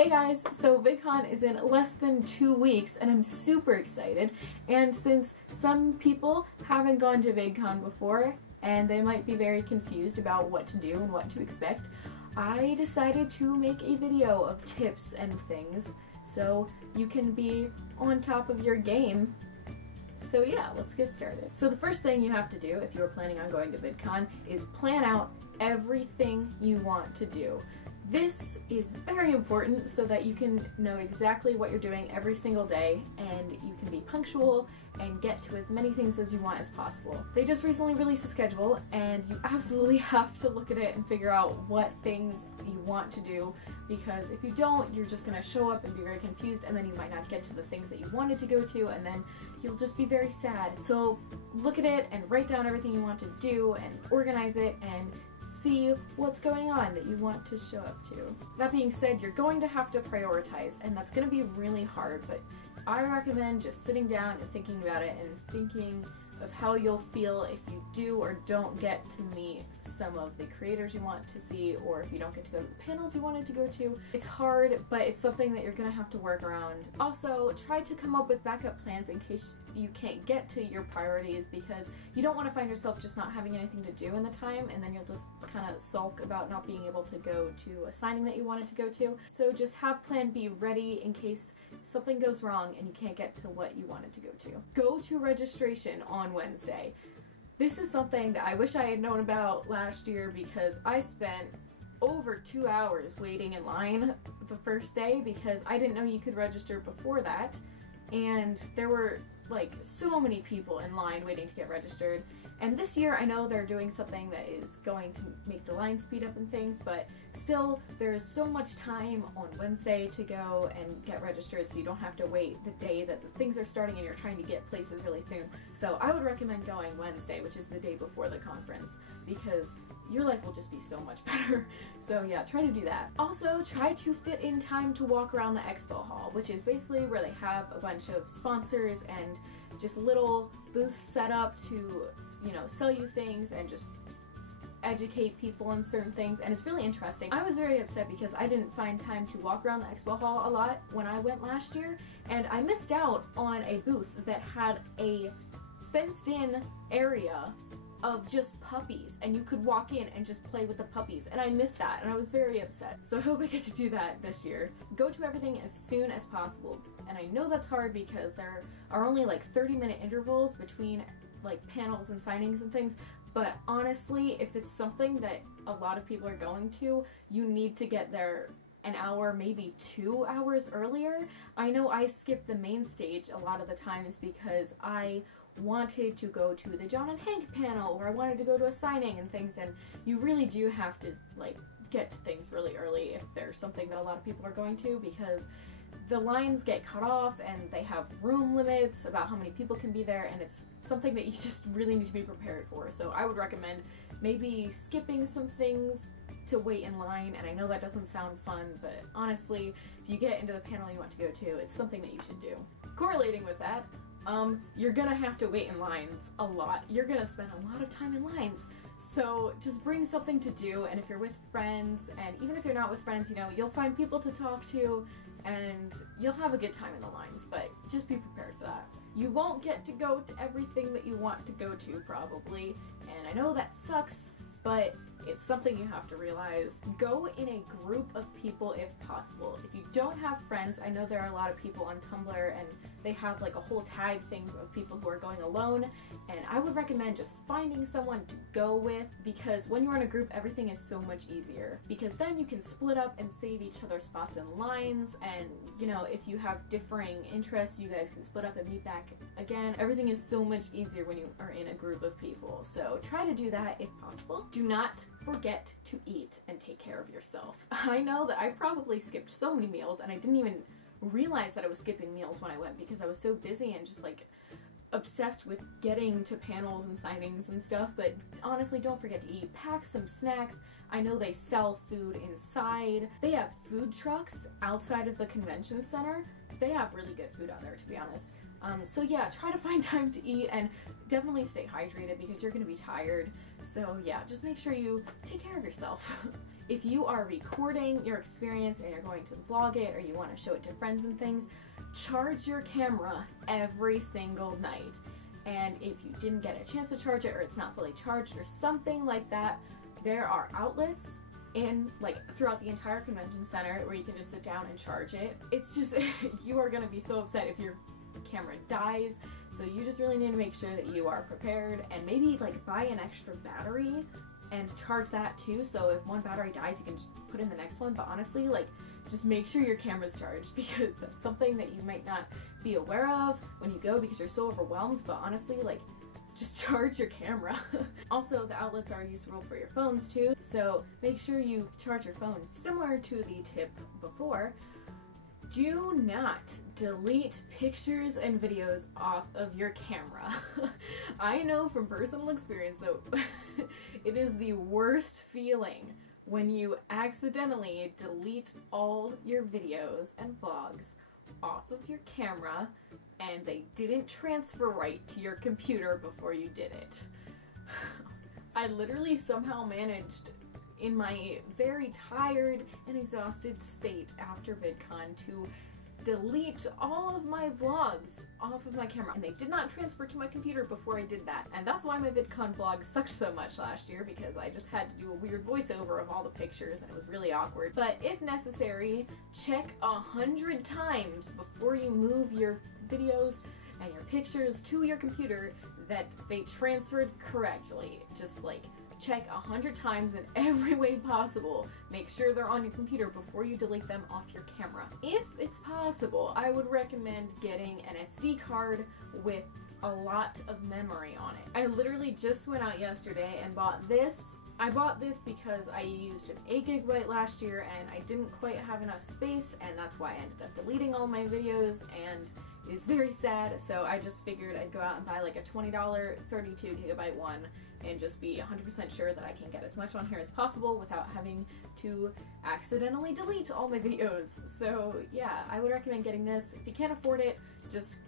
Hey guys, so Vidcon is in less than 2 weeks and I'm super excited, and since some people haven't gone to Vidcon before and they might be very confused about what to do and what to expect, I decided to make a video of tips and things so you can be on top of your game. So yeah, let's get started. So the first thing you have to do if you're planning on going to Vidcon is plan out everything you want to do. This is very important so that you can know exactly what you're doing every single day and you can be punctual and get to as many things as you want as possible. They just recently released a schedule and you absolutely have to look at it and figure out what things you want to do, because if you don't, you're just going to show up and be very confused and then you might not get to the things that you wanted to go to and then you'll just be very sad. So look at it and write down everything you want to do and organize it and see what's going on that you want to show up to. That being said, you're going to have to prioritize, and that's going to be really hard, but I recommend just sitting down and thinking about it and thinking of how you'll feel if you do or don't get to meet some of the creators you want to see, or if you don't get to go to the panels you wanted to go to. It's hard, but it's something that you're gonna have to work around. Also, try to come up with backup plans in case you can't get to your priorities, because you don't want to find yourself just not having anything to do in the time and then you'll just kind of sulk about not being able to go to a signing that you wanted to go to. So just have plan B ready in case something goes wrong and you can't get to what you wanted to go to. Go to registration on Wednesday. This is something that I wish I had known about last year, because I spent over 2 hours waiting in line the first day because I didn't know you could register before that, and there were like so many people in line waiting to get registered. And this year I know they're doing something that is going to make the line speed up and things, but still there is so much time on Wednesday to go and get registered so you don't have to wait the day that the things are starting and you're trying to get places really soon. So I would recommend going Wednesday, which is the day before the conference, because your life will just be so much better. So yeah, try to do that. Also, try to fit in time to walk around the Expo Hall, which is basically where they have a bunch of sponsors and just little booths set up to, you know, sell you things and just educate people on certain things, and it's really interesting. I was very upset because I didn't find time to walk around the Expo Hall a lot when I went last year, and I missed out on a booth that had a fenced-in area of just puppies, and you could walk in and just play with the puppies, and I missed that and I was very upset. So I hope I get to do that this year. Go to everything as soon as possible, and I know that's hard because there are only like 30-minute intervals between like panels and signings and things, but honestly, if it's something that a lot of people are going to, you need to get there an hour, maybe 2 hours earlier. I know I skip the main stage a lot of the times because I wanted to go to the John and Hank panel, or I wanted to go to a signing and things, and you really do have to like get to things really early if there's something that a lot of people are going to, because the lines get cut off and they have room limits about how many people can be there, and it's something that you just really need to be prepared for. So I would recommend maybe skipping some things to wait in line, and I know that doesn't sound fun, but honestly, if you get into the panel you want to go to, it's something that you should do. Correlating with that, you're gonna have to wait in lines a lot. You're gonna spend a lot of time in lines. So just bring something to do, and if you're with friends, and even if you're not with friends, you know, you'll find people to talk to and you'll have a good time in the lines, but just be prepared for that. You won't get to go to everything that you want to go to probably, and I know that sucks, but it's something you have to realize. Go in a group of people if possible. If you don't have friends, I know there are a lot of people on Tumblr and they have like a whole tag thing of people who are going alone, and I would recommend just finding someone to go with, because when you're in a group everything is so much easier, because then you can split up and save each other spots in lines, and you know, if you have differing interests you guys can split up and meet back again. Everything is so much easier when you are in a group of people, so try to do that if possible. Do not forget to eat and take care of yourself. I know that I probably skipped so many meals and I didn't even realize that I was skipping meals when I went because I was so busy and just like obsessed with getting to panels and signings and stuff, but honestly, don't forget to eat. Pack some snacks. I know they sell food inside. They have food trucks outside of the convention center. They have really good food out there, to be honest. So yeah, try to find time to eat and definitely stay hydrated because you're gonna be tired. So yeah, just make sure you take care of yourself. if you are recording your experience and you're going to vlog it, or you want to show it to friends and things, charge your camera every single night. And if you didn't get a chance to charge it, or it's not fully charged or something like that, there are outlets in throughout the entire convention center where you can just sit down and charge it. It's just you are gonna be so upset if your camera dies, so you just really need to make sure that you are prepared, and maybe buy an extra battery and charge that too, so if one battery dies you can just put in the next one. But honestly, just make sure your camera's charged, because that's something that you might not be aware of when you go because you're so overwhelmed. But honestly, just charge your camera. Also, the outlets are useful for your phones too, so make sure you charge your phone. Similar to the tip before, do not delete pictures and videos off of your camera. I know from personal experience though, it is the worst feeling when you accidentally delete all your videos and vlogs off of your camera and they didn't transfer right to your computer before you did it. I literally somehow managed, in my very tired and exhausted state after VidCon, to delete all of my vlogs off of my camera, and they did not transfer to my computer before I did that. And that's why my VidCon vlog sucked so much last year, because I just had to do a weird voiceover of all the pictures and it was really awkward. But if necessary, check 100 times before you move your videos and your pictures to your computer that they transferred correctly. Just check 100 times in every way possible. Make sure they're on your computer before you delete them off your camera. If it's possible, I would recommend getting an SD card with a lot of memory on it. I literally just went out yesterday and bought this. I bought this because I used an 8 gigabyte last year and I didn't quite have enough space, and that's why I ended up deleting all my videos, and it's very sad. So I just figured I'd go out and buy a $20 32 gigabyte one and just be 100% sure that I can get as much on here as possible without having to accidentally delete all my videos. So yeah, I would recommend getting this. If you can't afford it, just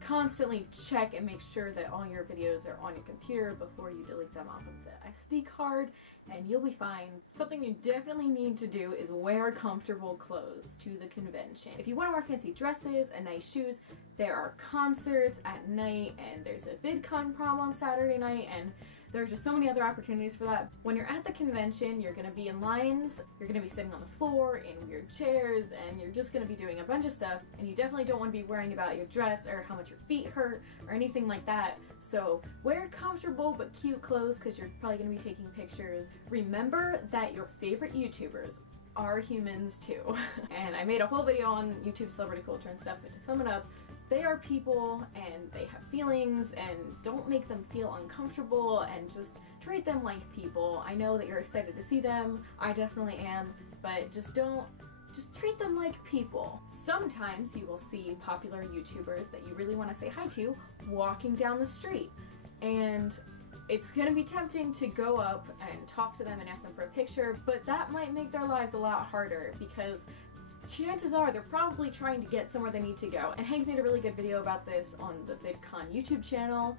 constantly check and make sure that all your videos are on your computer before you delete them off of the SD card, and you'll be fine. Something you definitely need to do is wear comfortable clothes to the convention. If you want to wear fancy dresses and nice shoes, there are concerts at night, and there's a VidCon prom on Saturday night, and there are just so many other opportunities for that. When you're at the convention, you're gonna be in lines, you're gonna be sitting on the floor in weird chairs, and you're just gonna be doing a bunch of stuff, and you definitely don't want to be worrying about your dress or how much your feet hurt or anything like that. So wear comfortable but cute clothes, because you're probably gonna be taking pictures. Remember that your favorite YouTubers are humans too. And I made a whole video on YouTube celebrity culture and stuff, but to sum it up, they are people and they have feelings, and don't make them feel uncomfortable, and just treat them like people. I know that you're excited to see them, I definitely am, but just treat them like people. Sometimes you will see popular YouTubers that you really want to say hi to walking down the street, and it's gonna be tempting to go up and talk to them and ask them for a picture, but that might make their lives a lot harder, because chances are they're probably trying to get somewhere they need to go. And Hank made a really good video about this on the VidCon YouTube channel,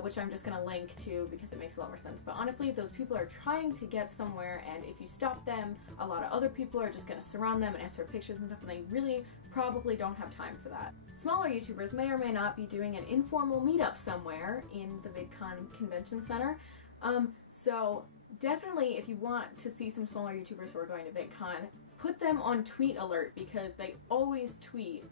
which I'm just gonna link to because it makes a lot more sense. But honestly, those people are trying to get somewhere, and if you stop them, a lot of other people are just gonna surround them and ask for pictures and stuff, and they really probably don't have time for that. Smaller YouTubers may or may not be doing an informal meetup somewhere in the VidCon Convention Center. So definitely, if you want to see some smaller YouTubers who are going to VidCon, put them on tweet alert, because they always tweet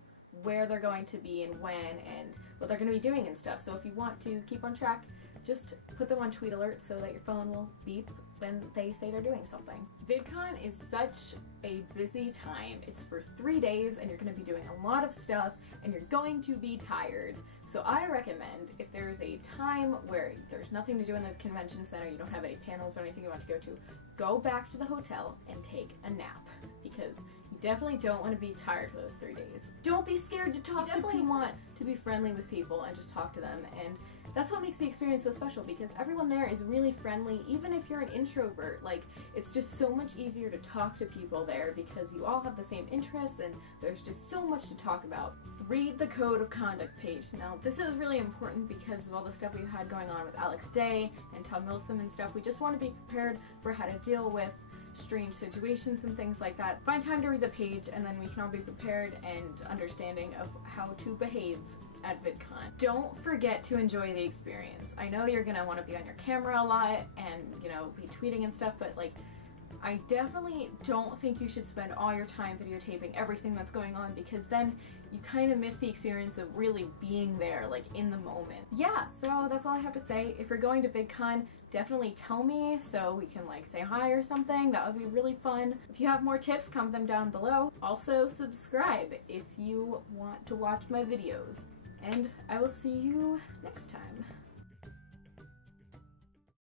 where they're going to be and when and what they're going to be doing and stuff. So if you want to keep on track, just put them on tweet alert so that your phone will beep when they say they're doing something. VidCon is such a busy time. It's for 3 days, and you're going to be doing a lot of stuff, and you're going to be tired. So I recommend, if there's a time where there's nothing to do in the convention center, you don't have any panels or anything you want to go back to the hotel and take a nap, because you definitely don't want to be tired for those 3 days. Don't be scared to talk to people. You want to be friendly with people and just talk to them, and that's what makes the experience so special, because everyone there is really friendly. Even if you're an introvert, it's just so much easier to talk to people there, because you all have the same interests and there's just so much to talk about. Read the code of conduct page. Now, this is really important because of all the stuff we've had going on with Alex Day and Tom Milsom and stuff. We just want to be prepared for how to deal with strange situations and things like that. Find time to read the page, and then we can all be prepared and understanding of how to behave at VidCon. Don't forget to enjoy the experience. I know you're gonna want to be on your camera a lot and, you know, be tweeting and stuff, but like, I definitely don't think you should spend all your time videotaping everything that's going on, because then you kind of miss the experience of really being there, like in the moment. Yeah, so that's all I have to say. If you're going to VidCon, definitely tell me so we can like say hi or something. That would be really fun. If you have more tips, comment them down below. Also subscribe if you want to watch my videos. And I will see you next time.